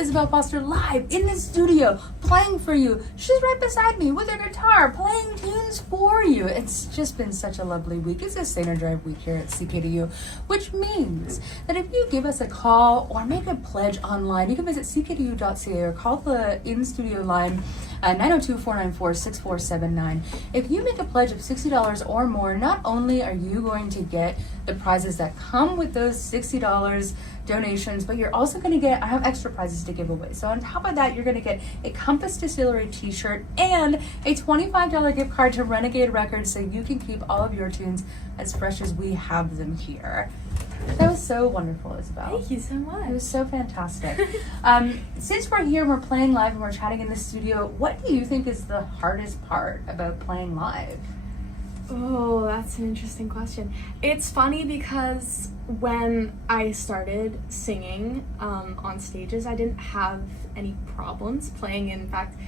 Isabelle Foster live in the studio, playing for you. She's right beside me with her guitar, playing tunes for you. It's just been such a lovely week. It's a Saner Drive week here at CKDU, which means that if you give us a call or make a pledge online, you can visit ckdu.ca or call the in-studio line 902-494-6479. If you make a pledge of $60 or more, not only are you going to get the prizes that come with those $60 donations, but you're also going to get, I have extra prizes to give away. So on top of that, you're going to get a Compass Distillery t-shirt and a $25 gift card to Renegade Records, so you can keep all of your tunes as fresh as we have them here. That was so wonderful, Isabelle. Thank you so much. It was so fantastic. Since we're here and we're playing live and we're chatting in the studio, what do you think is the hardest part about playing live? Oh, that's an interesting question. It's funny because when I started singing on stages, I didn't have any problems playing. In fact,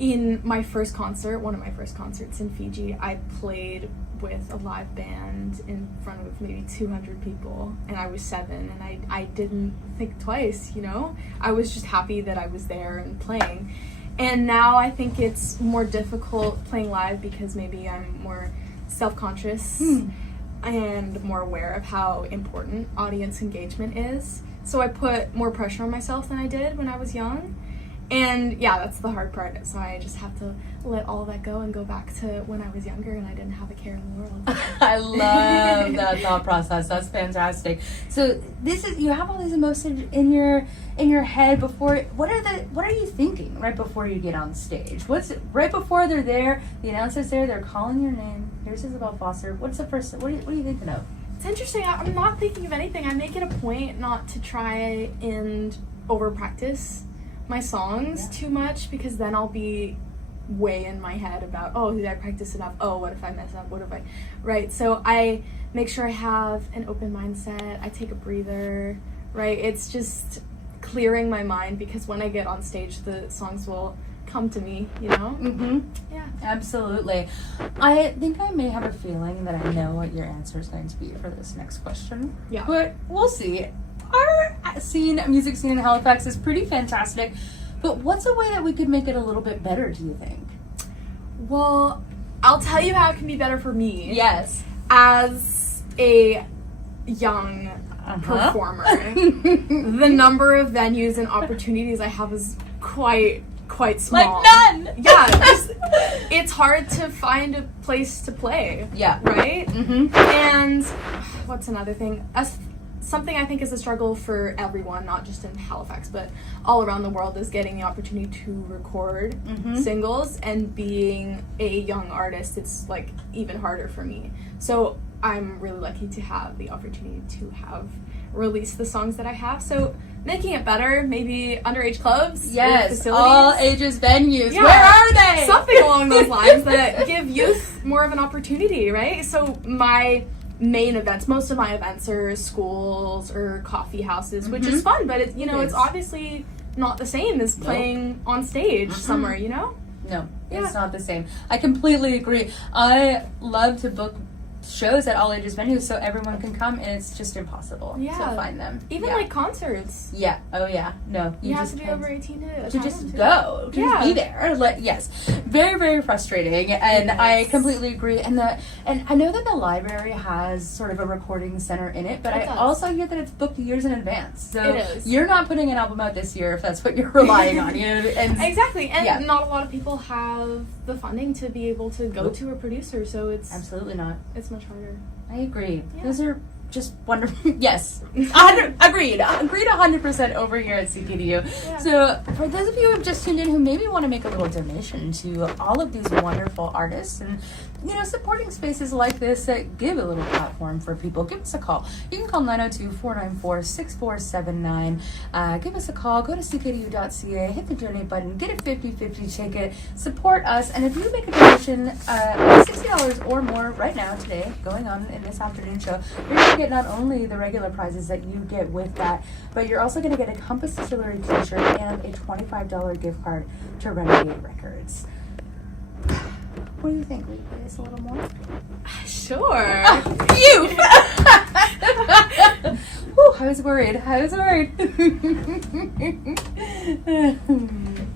in my first concert, one of my first concerts in Fiji, I played with a live band in front of maybe 200 people, and I was 7, and I didn't think twice, you know? I was just happy that I was there and playing. And now I think it's more difficult playing live because maybe I'm more self-conscious and more aware of how important audience engagement is. So I put more pressure on myself than I did when I was young. And yeah, that's the hard part. So I just have to let all that go and go back to when I was younger and I didn't have a care in the world. I love that thought process. That's fantastic. So this is, you have all these emotions in your head before. What are you thinking right before you get on stage? What's right before they're there? The announcer's there. They're calling your name. Here's Isabelle Foster. What's the first? What are you thinking of? It's interesting. I'm not thinking of anything. I make it a point not to try and over practice my songs too much, because then I'll be way in my head about, oh, did I practice enough? Oh, what if I mess up? What if I, right? So I make sure I have an open mindset. I take a breather, right? It's just clearing my mind, because when I get on stage, the songs will come to me, you know? Mm-hmm. Yeah. Absolutely. I think I may have a feeling that I know what your answer is going to be for this next question. Yeah. But we'll see. Our music scene in Halifax is pretty fantastic, but what's a way that we could make it a little bit better, do you think? Well, I'll tell you how it can be better for me. Yes. As a young performer, the number of venues and opportunities I have is quite small. Like none! Yeah, it's hard to find a place to play. Yeah. Right? Mm-hmm. And what's another thing? Something I think is a struggle for everyone, not just in Halifax, but all around the world, is getting the opportunity to record singles. And being a young artist, it's like even harder for me. So I'm really lucky to have the opportunity to have released the songs that I have. So making it better, maybe underage clubs, yes, facilities, all ages venues. Yeah, where are they? Something along those lines that give youth more of an opportunity, right? So my main events, most of my events are schools or coffee houses, which is fun, but it's, it's obviously not the same as playing on stage somewhere, you know? No, it's not the same. I completely agree. I love to book shows at all ages venues so everyone can come, and it's just impossible to find them. Even like concerts. Yeah. Oh yeah. No. You have to be over 18 to just go. To just be there. Yes. Very, very frustrating. And I completely agree. And I know that the library has sort of a recording center in it, but I also hear that it's booked years in advance. So it is. You're not putting an album out this year if that's what you're relying on. And exactly. And not a lot of people have the funding to be able to go to a producer, so it's absolutely not. It's much harder. I agree. Yeah. Those are just wonderful. Yes. Agreed 100% over here at CKDU. Yeah. So for those of you who have just tuned in who maybe want to make a little donation to all of these wonderful artists and supporting spaces like this that give a little platform for people, give us a call. You can call 902-494-6479. Give us a call. Go to ckdu.ca, hit the donate button, get a 50-50 ticket, support us, and if you make a donation $60 or more right now, today, going on in this afternoon show, you're going to get not only the regular prizes that you get with that, but you're also going to get a Compass Distillery t-shirt and a $25 gift card to Renegade Records. What do you think? Will you play this a little more? Sure. Phew! I was worried.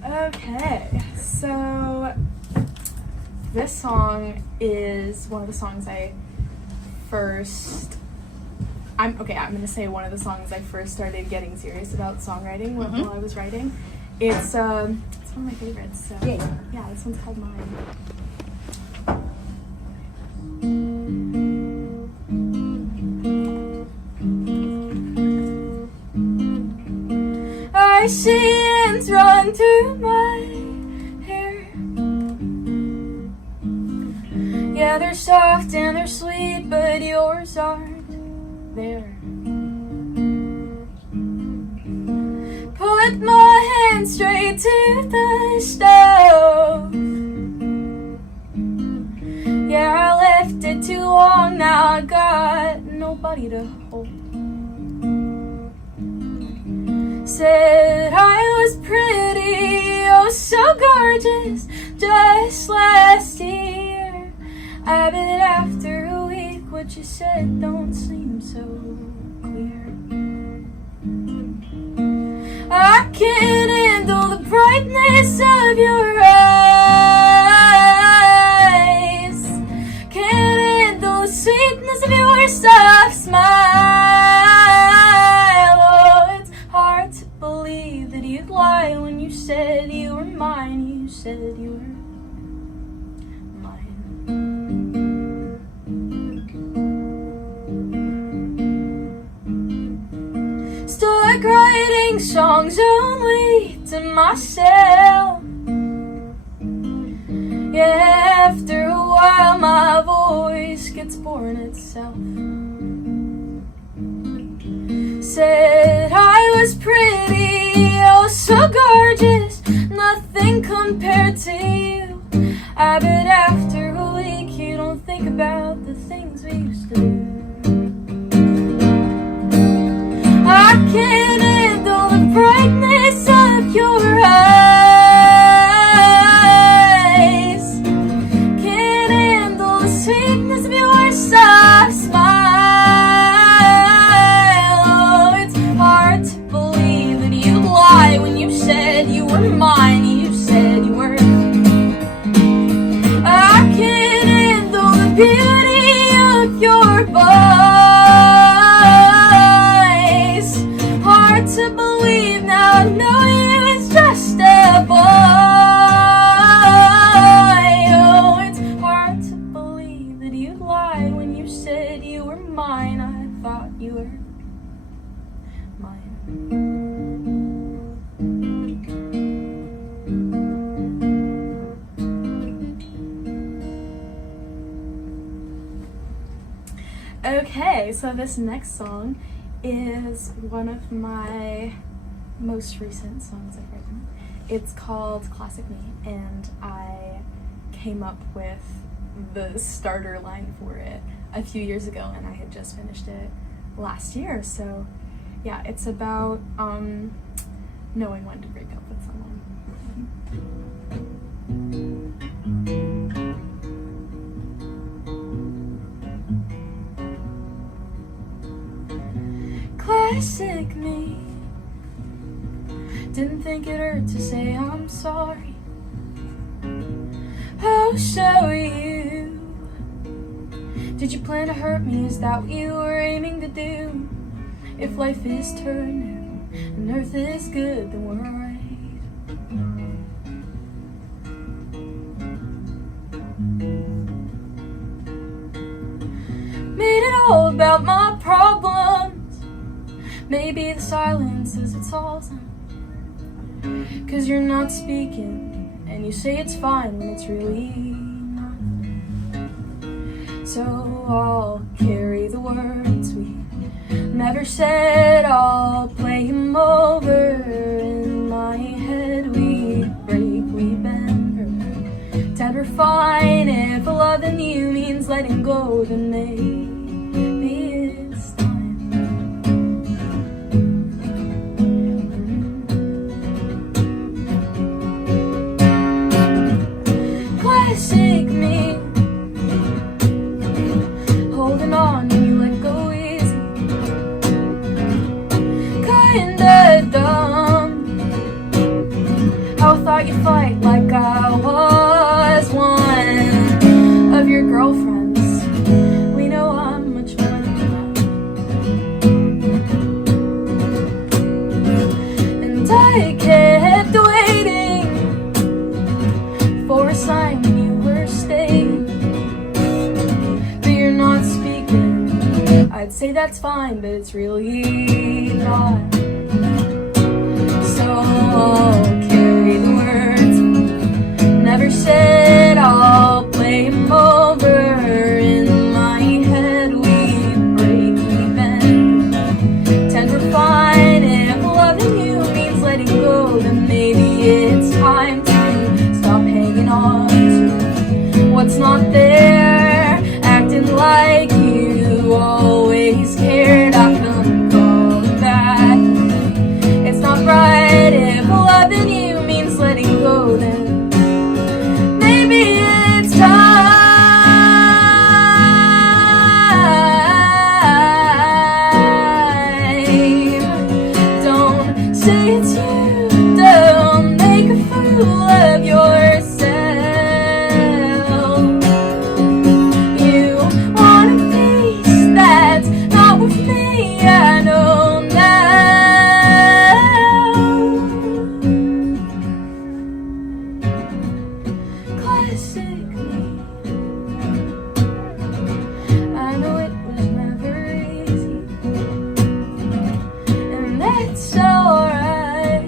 Okay, so this song is one of the songs I'm gonna say one of the songs I first started getting serious about songwriting while I was writing. It's one of my favorites. So yeah, this one's called Mine. I see ends run through my hair. Yeah, they're soft and they're sweet, but yours aren't there. Put my hand straight to the stove. Yeah, I left it too long, now I got nobody to hold. Said I was pretty, oh so gorgeous, just last year. I bet after a week what you said don't seem so clear. I can't handle the brightness of your eyes. Can't handle the sweetness of your soft smile. Oh, it's hard to believe that you'd lie when you said you were mine. You said you were mine. Stuck writing songs only to myself. Yeah, after a while my voice gets boring itself. Said I was pretty, oh so gorgeous, nothing compared to you. I bet after a week you don't think about the things we used to do. I can't handle the brightness of your eyes. Can't handle the sweetness of your soft smile. Oh, it's hard to believe that you lied when you said you were mine. You said you were. I can't handle the beauty of your voice. Hard to believe now I know you is just a boy. Oh, it's hard to believe that you lied when you said you were mine. I thought you were mine. Okay, so this next song is one of my most recent songs I've written. It's called Classic Me, and I came up with the starter line for it a few years ago, and I had just finished it last year. So yeah, it's about knowing when to break up with someone. Classic me. Didn't think it hurt to say I'm sorry. Oh, so you. Did you plan to hurt me? Is that what you were aiming to do? If life is turning and earth is good, then we're right. Made it all about my problems. Maybe the silence is its all. 'Cause you're not speaking, and you say it's fine when it's really not. So I'll carry the words we never said. I'll play him over in my head. We break, we bend, pretend we're fine. If loving you means letting go, then maybe it's time. Classic me, holding on when you let go easy. about your fight like I was one of your girlfriends. We know I'm much more than that. And I kept waiting for a sign you were staying, but you're not speaking. I'd say that's fine, but it's really not. So carry the words never said, I'll play 'em over. In my head we break, we bend, tend to find if loving you means letting go, then maybe it's time to stop hanging on to what's not there, acting like you always cared. I come back. It's not right if loving you means letting go, then maybe it's time. Don't say it's you, don't make a fool of yourself. You want a piece that's not with me, I know now. Classic me. I know it was never easy, and that's alright.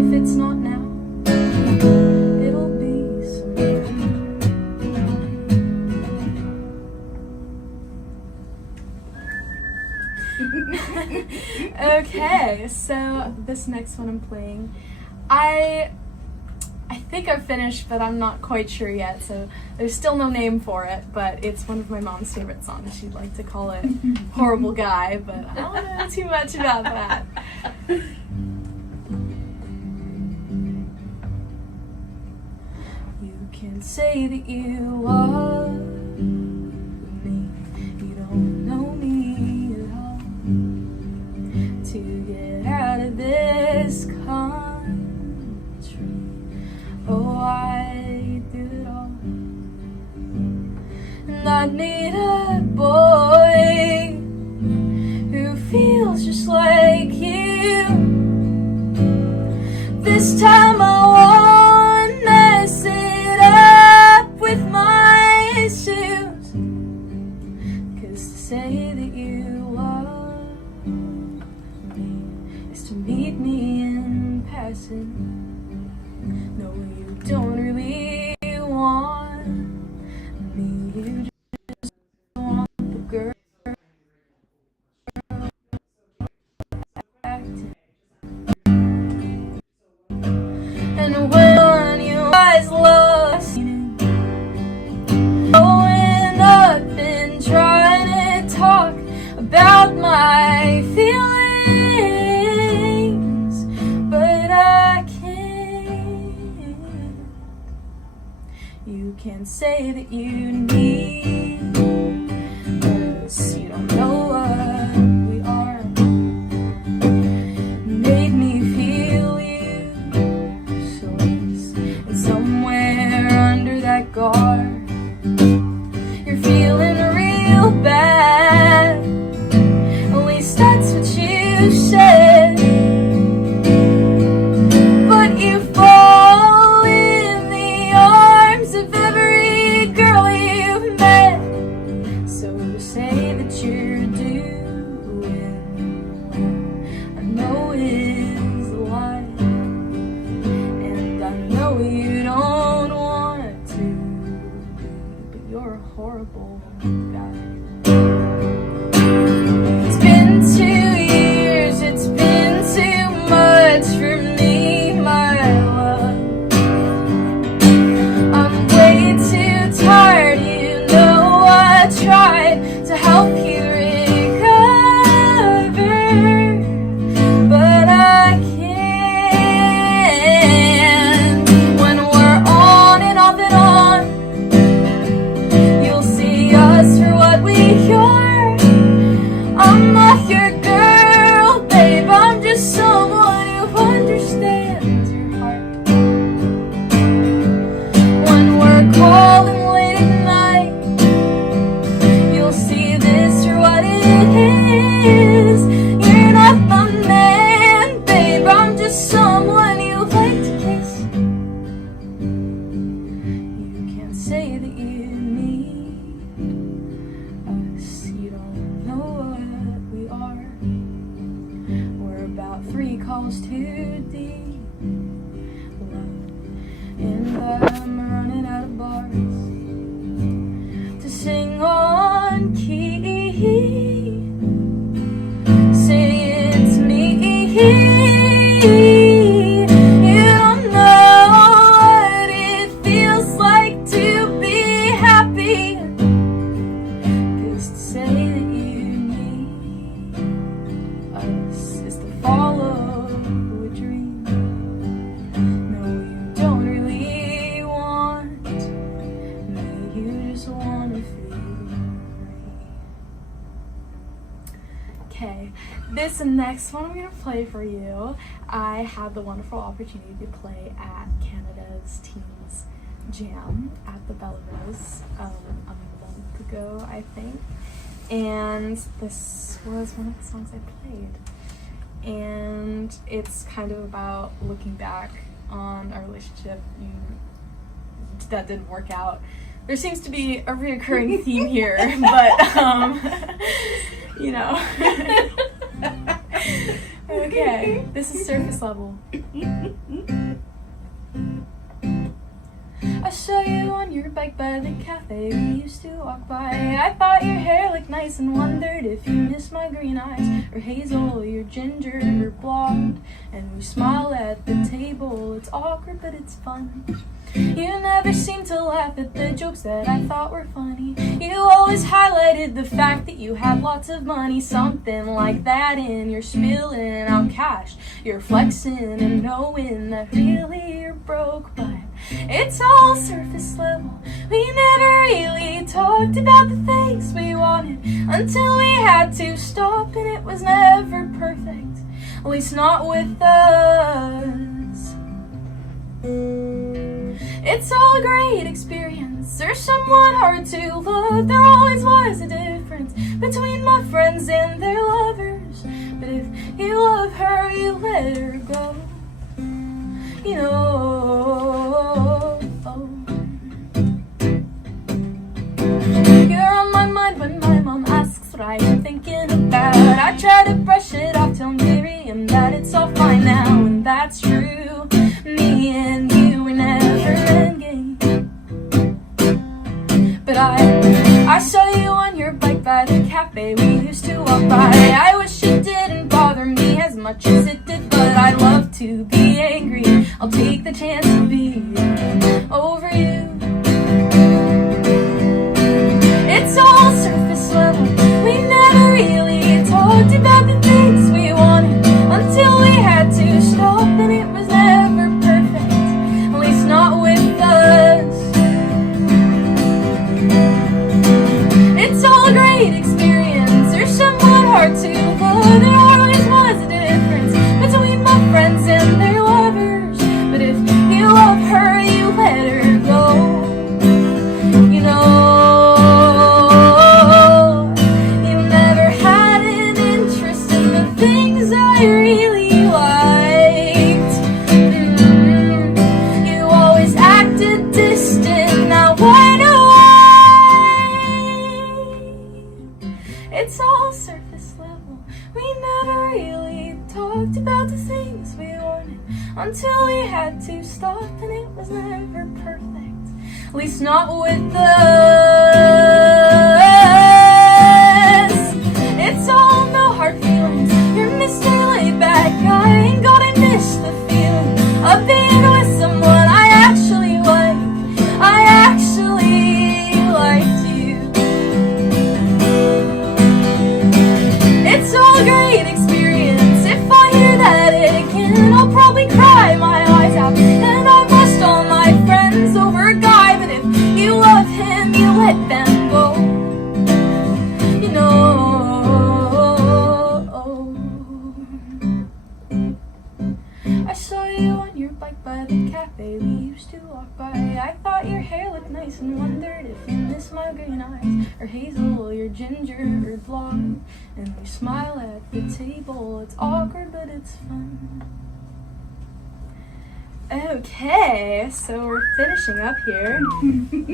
If it's not now, it'll be someday. Okay, so this next one I'm playing, I think I've finished, but I'm not quite sure yet, so there's still no name for it, but it's one of my mom's favorite songs. She'd like to call it Horrible Guy, but I don't know too much about that. You can say that you love me, you don't know me at all. To get out of this country, oh, I do it all. And I need a boy who feels just like you. This time I wanna sit up with my shoes, 'cause to say that you love me is to meet me in passing. No, you don't really want me, you just want the girl acting. And when you guys lost, going up and trying to talk about my feelings, but I can't. You can say that you need us, you don't know what we are. Made me feel you so nice, and somewhere under that guard, you're feeling real bad. At least that's what you said. But you fall in the arms of every girl you've met. calls too deep. Love, and I'm running out of bars to sing on key. Say it's me. You don't know what it feels like to be happy. 'Cause to say that you need us is to follow a dream. No, you don't really want me, you just wanna feel free. Okay, this next one I'm gonna play for you. I had the wonderful opportunity to play at Canada's Teens Jam at the Belarus a month ago, I think. And this was one of the songs I played. And it's kind of about looking back on a relationship that didn't work out. There seems to be a reoccurring theme here, but you know. Okay, this is Surface Level. I saw you on your bike by the cafe we used to walk by. I thought your hair looked nice and wondered if you missed my green eyes, or hazel, or ginger, or blonde. And we smile at the table, it's awkward but it's fun. You never seemed to laugh at the jokes that I thought were funny. You always highlighted the fact that you had lots of money, something like that, and you're spilling out cash. You're flexing and knowing that really you're broke, but it's all surface level. We never really talked about the things we wanted until we had to stop, and it was never perfect, at least not with us. It's all a great experience. There's someone hard to love. There always was a difference between my friends and their lovers. But if you love her, you let her go. You know, you're on my mind when my mom asks what I am thinking about. I try to brush it off, tell Miriam that it's all fine now, and that's true. Me and you were never endgame. But I saw you on your bike by the cafe we used to walk by. I wish it didn't bother me as much as it did, but I love to be angry. I'll take the chance to be over you. It's all surface level. We never really talked about the things we wanted until we had to stop, and it was never perfect, at least not with us. It's all a great experience. There's someone hard to love. There always was a difference between my friends and their lovers. But if you love her, you let her go. You know, you never had an interest in the things I really liked. You always acted distant. Now why do it's all surface level. We never really talked about the things we wanted until we had to stop, and it was never perfect, at least not with us. It's all no hard feelings. You're Mr. Laidback guy, ain't gonna miss the feeling of being with someone I actually like. I actually liked you. It's all a great experience. If I hear that again, I'll probably cry my eyes out, and I've lost all my friends over a guy. But if you love him, you let them go. You know, I saw you on your bike by the cafe we used to walk by. I thought your hair looked nice and wondered if you missed my green eyes, or hazel, or ginger, or blonde. And we smile at the table. It's awkward, but it's fun. Okay, so we're finishing up here.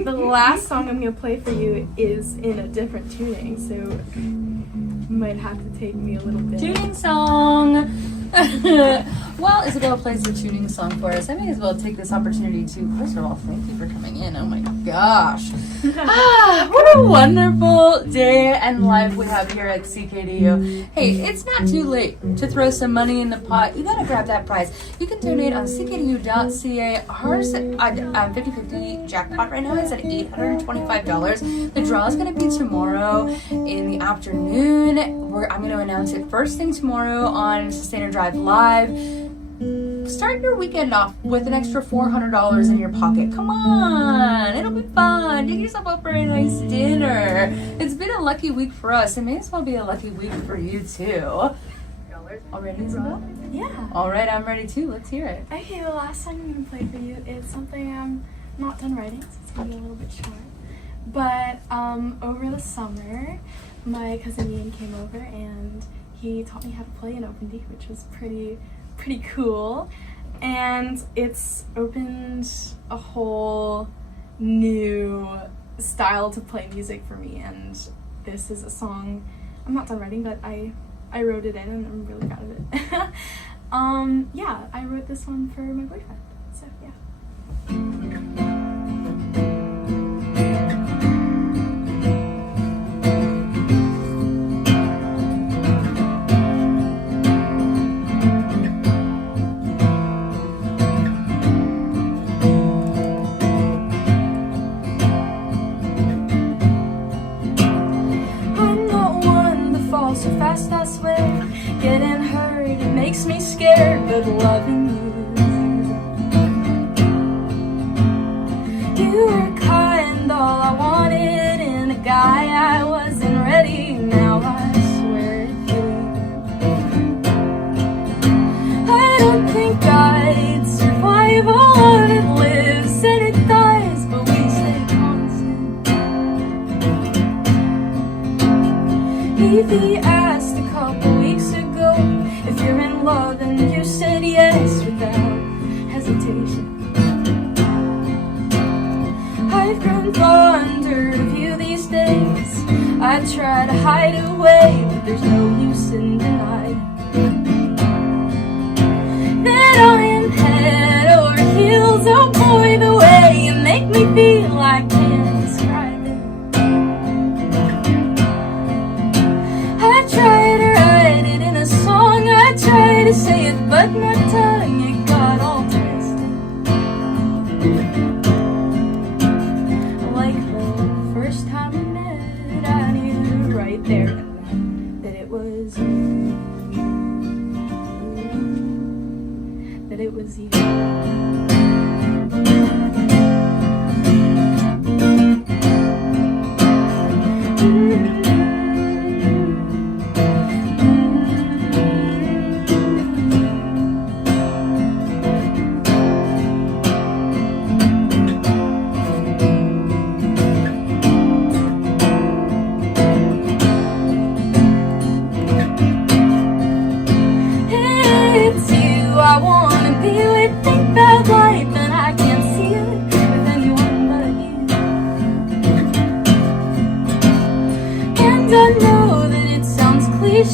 The last song I'm going to play for you is in a different tuning, so you might have to take me a little bit. Tuning song. While Isabelle plays the tuning song for us, I may as well take this opportunity to, first of all, thank you for coming in. Oh my gosh. What a wonderful day and life we have here at CKDU. Hey, it's not too late to throw some money in the pot. You gotta grab that prize. You can donate on CKDU.ca. Ours, 50/50 jackpot right now is at $825. The draw is gonna be tomorrow in the afternoon. I'm gonna announce it first thing tomorrow on Sustainer Drive Live. Start your weekend off with an extra $400 in your pocket. Come on, it'll be fun. Get yourself up for a nice dinner. It's been a lucky week for us. It may as well be a lucky week for you too. All ready, Isabelle? Yeah. All right, I'm ready too. Let's hear it. Okay, the last song I'm gonna play for you is something I'm not done writing, so it's gonna be a little bit short. But over the summer, my cousin Ian came over and he taught me how to play an open D, which was pretty cool. And it's opened a whole new style to play music for me. And this is a song I'm not done writing, but I wrote it in and I'm really proud of it. Yeah, I wrote this one for my boyfriend. So yeah. So fast, I swear, getting hurt, it makes me scared, but loving you were kind, all I wanted in a guy. I wasn't ready, now I swear it through. I don't think I'd survive, all of it lives and it dies, but we stay constant. Evie asked a couple weeks ago if you're in love, and you said yes without hesitation. I've grown fonder of you these days. I try to hide away, but there's no use in denying that I am head over heels. Oh boy, the way you make me feel, I can't describe it. I try to write it in a song, I try to say it, but my tongue, it got all twisted. Like the first time we met, I knew right there and then that it was you. That it was you.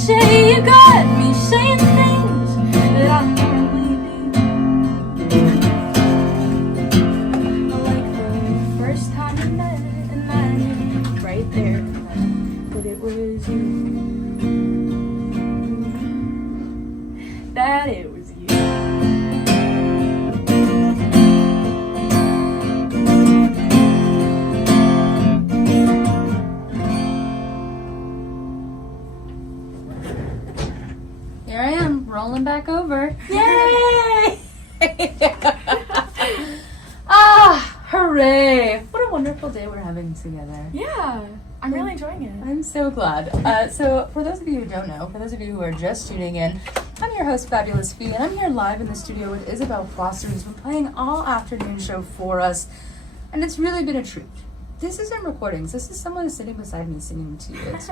You got me saying things that I normally do. Like the first time we met, and I knew right there that it was you. That it was you. Here I am, rolling back over. Yay! Hooray! What a wonderful day we're having together. Yeah, I'm really enjoying it. I'm so glad. So for those of you who don't know, for those of you who are just tuning in, I'm your host, Fabulous Phee, and I'm here live in the studio with Isabelle Foster, who's been playing all afternoon show for us, and it's really been a treat. This isn't recordings. This is someone sitting beside me singing to you. It's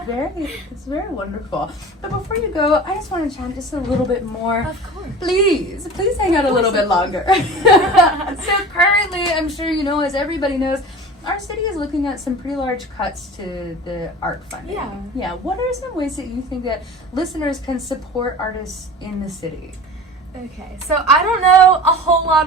very wonderful. But before you go, I just want to chat just a little bit more. Of course. Please hang out a little bit longer. So currently, I'm sure you know, as everybody knows, our city is looking at some pretty large cuts to the art funding. Yeah. Yeah. What are some ways that you think that listeners can support artists in the city? Okay, so I don't know a whole lot